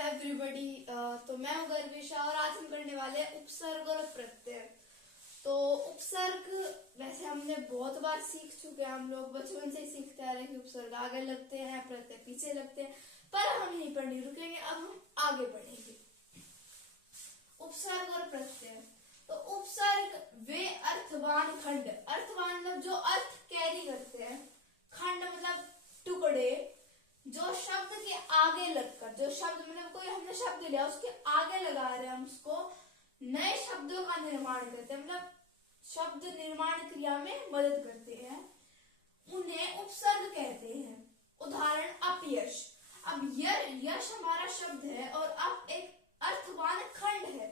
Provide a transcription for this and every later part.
Everybody. तो मैं हूँ गर्विशा और आज हम करने वाले हैं उपसर्ग और प्रत्यय। तो उपसर्ग वैसे हमने बहुत बार सीख चुके हैं, हम लोग बचपन से ही सीखते आ रहे हैं कि उपसर्ग आगे लगते हैं, प्रत्यय पीछे लगते हैं, पर हम यहीं पर नहीं रुकेंगे, अब हम आगे बढ़ेंगे। उपसर्ग और प्रत्यय। तो उपसर्ग वे अर्थवान खंड, अर्थवान मतलब जो अर्थ कैरी करते हैं, खंड मतलब टुकड़े, जो शब्द के आगे लगकर, जो शब्द मतलब कोई हमने शब्द लिया उसके आगे लगा रहे हैं हम उसको, नए शब्दों का निर्माण करते हैं, मतलब शब्द निर्माण क्रिया में मदद करते हैं, उन्हें उपसर्ग कहते हैं। उदाहरण अपयश। अब यश हमारा शब्द है और अप एक अर्थवान खंड है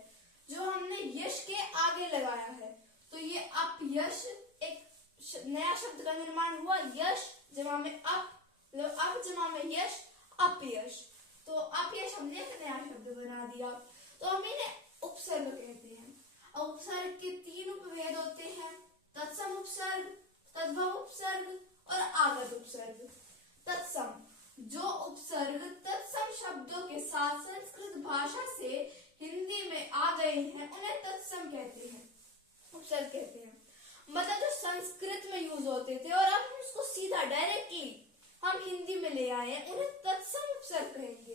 जो हमने यश के आगे लगाया है, तो ये अपयश एक नया शब्द का निर्माण हुआ। यश जमा में अप, अब जमा में यश, अपयश। तो अपयश हमने एक नया शब्द बना दिया, तो हम इन्हें उपसर्ग कहते हैं। अब उपसर्ग के तीन उपभेद होते हैं, तत्सम उपसर्ग, तद्भव उपसर्ग और आगत उपसर्ग। तत्सम, जो उपसर्ग तत्सम शब्दों के साथ संस्कृत भाषा से हिंदी में आ गए हैं उन्हें तत्सम कहते हैं, उपसर्ग कहते हैं। मतलब जो संस्कृत में यूज होते थे और अब हम उसको सीधा डायरेक्टली हम हिंदी में ले आए हैं, उन्हें तत्सम उपसर्ग कहेंगे।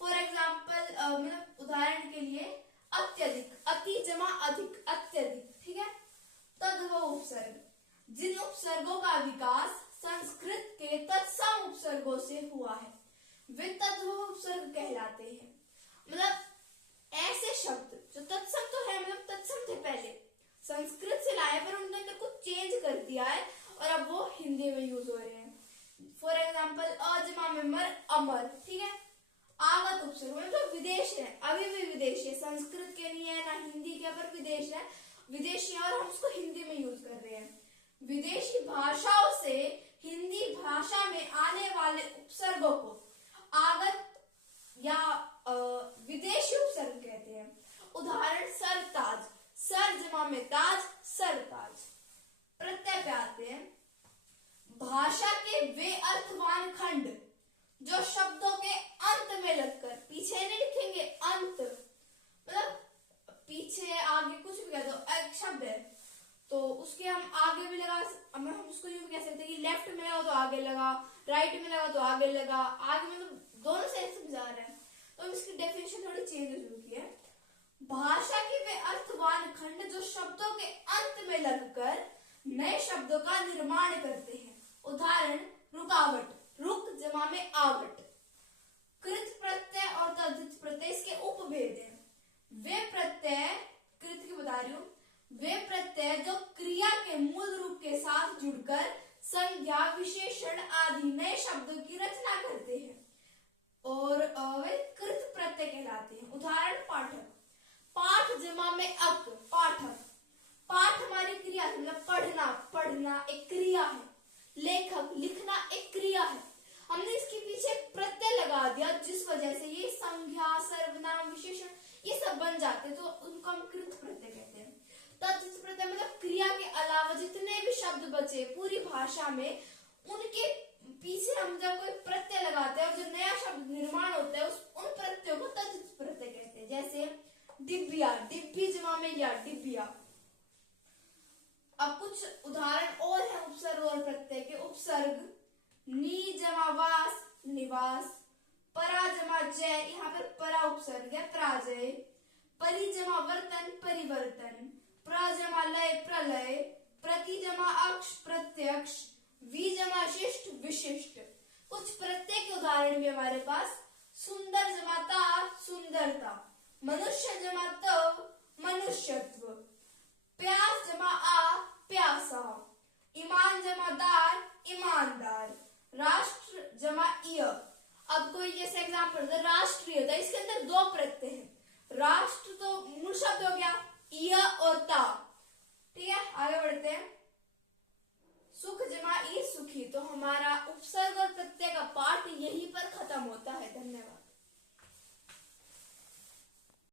फॉर एग्जाम्पल, मतलब उदाहरण के लिए अत्यधिक, अति जमा अधिक, अत्यधिक, ठीक है। तद्भव उपसर्ग, जिन उपसर्गों का विकास संस्कृत के तत्सम उपसर्गों से हुआ है वे तद्भव उपसर्ग कहलाते हैं। मतलब ऐसे शब्द जो तत्सम तो है, मतलब तत्सम थे पहले, संस्कृत से लाए पर उन्होंने अंदर कुछ चेंज कर दिया है और अब वो हिंदी में यूज हो रहे हैं। फॉर एग्जाम्पल अजमा में मर, अमर, ठीक है। आगत उपसर्ग मतलब विदेश है, अभी भी विदेश है, संस्कृत के नहीं है ना हिंदी के, पर विदेश है, विदेशी है और हम उसको हिंदी में यूज कर रहे हैं। विदेशी भाषाओं से हिंदी भाषा में आने वाले उपसर्गों को आगत या विदेशी उपसर्ग कहते हैं। उदाहरण सरताज, सर जमा में ताज, सरताज। प्रत्यय पे आते हैं। भाषा के वे अर्थवान खंड जो शब्दों के अंत में लगकर, पीछे नहीं लिखेंगे, अंत मतलब पीछे आगे कुछ भी कह दो, एक शब्द है तो उसके हम आगे भी लगा, हम उसको यूं कह सकते हैं कि लेफ्ट में लगा तो आगे लगा, राइट में लगा तो आगे लगा, आगे मतलब दोनों से समझा रहे हैं, तो हम इसकी डेफिनेशन थोड़ी चेंज हो चुकी है। भाषा के वे अर्थवान खंड जो शब्दों के अंत में लगकर नए शब्दों का निर्माण करते हैं। उदाहरण रुकावट, रुक जमा में आवट। कृत प्रत्यय और तद्धित प्रत्यय इसके उपभेद हैं। वे प्रत्यय, कृत की बता रही हूं, वे प्रत्यय जो क्रिया के मूल रूप के साथ जुड़कर संज्ञा, विशेषण आदि नए शब्दों की रचना करते हैं और वे कृत प्रत्यय कहलाते हैं। उदाहरण पाठक, पाठ जमा में अक, पाठक। पाठ हमारी क्रिया है, मतलब पढ़ना, पढ़ना एक क्रिया है। लेखक, लिखना एक क्रिया है, हमने इसके पीछे प्रत्यय लगा दिया जिस वजह से ये संज्ञा, सर्वनाम, विशेषण ये सब बन जाते, तो उनको हम कृत प्रत्यय कहते हैं। तद्धित प्रत्यय मतलब क्रिया के अलावा जितने भी शब्द बचे पूरी भाषा में, उनके पीछे हम जब कोई प्रत्यय लगाते हैं और जो नया शब्द निर्माण होता है उन प्रत्ययों को तद्धित प्रत्यय कहते हैं। जैसे डिब्बिया, डिब्बी जमा में या, डिब्बिया। अब कुछ उदाहरण और है उपसर्ग और प्रत्यय के। उपसर्ग नी जमा वास, निवास। परा जमा जय, यहाँ पर परा उपसर्ग है, पराजय। परि जमा वर्तन, परिवर्तन। प्र जमा लय, प्रलय। प्रति जमा अक्ष, प्रत्यक्ष। वि जमा शिष्ट, विशिष्ट। कुछ प्रत्यय के उदाहरण भी हमारे पास। सुंदर जमा ता, सुंदरता। मनुष्य जमा तव, मनुष्यत्व। प्यास जमा आ,